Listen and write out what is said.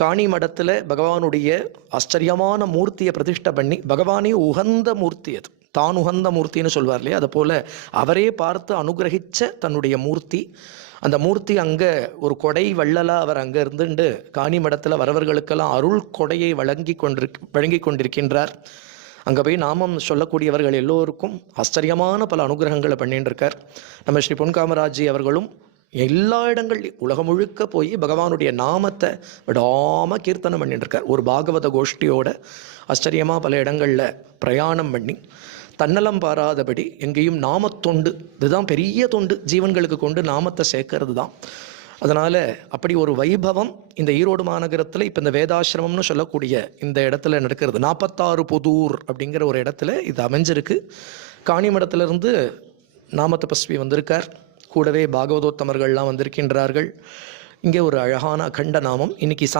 காணி மடத்தில் பகவானுடைய ஆச்சரியமான மூர்த்தியை பிரதிஷ்டை பண்ணி, பகவானே உகந்த மூர்த்தி, அது தான் உகந்த மூர்த்தின்னு சொல்வார் இல்லையா, அதை போல் அவரே பார்த்து அனுகிரகித்த தன்னுடைய மூர்த்தி. அந்த மூர்த்தி அங்கே ஒரு கொடை வள்ளலாக அவர் அங்கே இருந்துட்டு காணி மடத்தில் வரவர்களுக்கெல்லாம் அருள் கொடையை வழங்கி கொண்டிருக்கின்றார். அங்கே போய் நாமம் சொல்லக்கூடியவர்கள் எல்லோருக்கும் ஆச்சரியமான பல அனுகிரகங்களை பண்ணிட்டு இருக்கார். நம்ம ஸ்ரீ பொன்காமராஜி அவர்களும் எல்லா இடங்கள்லையும் உலகம் முழுக்க போய் பகவானுடைய நாமத்தை விடாமல் கீர்த்தனம் பண்ணிட்டு இருக்கார். ஒரு பாகவத கோஷ்டியோட ஆச்சரியமாக பல இடங்களில் பிரயாணம் பண்ணி தன்னலம் பாராதபடி எங்கேயும் நாமத்தொண்டு, இதுதான் பெரிய தொண்டு, ஜீவன்களுக்கு கொண்டு நாமத்தை சேர்க்கறது தான். அதனால் அப்படி ஒரு வைபவம் இந்த ஈரோடு மாநகரத்தில் இப்போ இந்த வேதாசிரமம்னு சொல்லக்கூடிய இந்த இடத்துல நடக்கிறது. 46 புதூர் அப்படிங்கிற ஒரு இடத்துல இது அமைஞ்சிருக்கு. காணிமடத்திலிருந்து நாம தபஸ்வி வந்திருக்கார், கூடவே பாகவதோத்தமர்கள்லாம் வந்திருக்கின்றார்கள். இங்கே ஒரு அழகான அகண்ட நாமம் இன்னைக்கு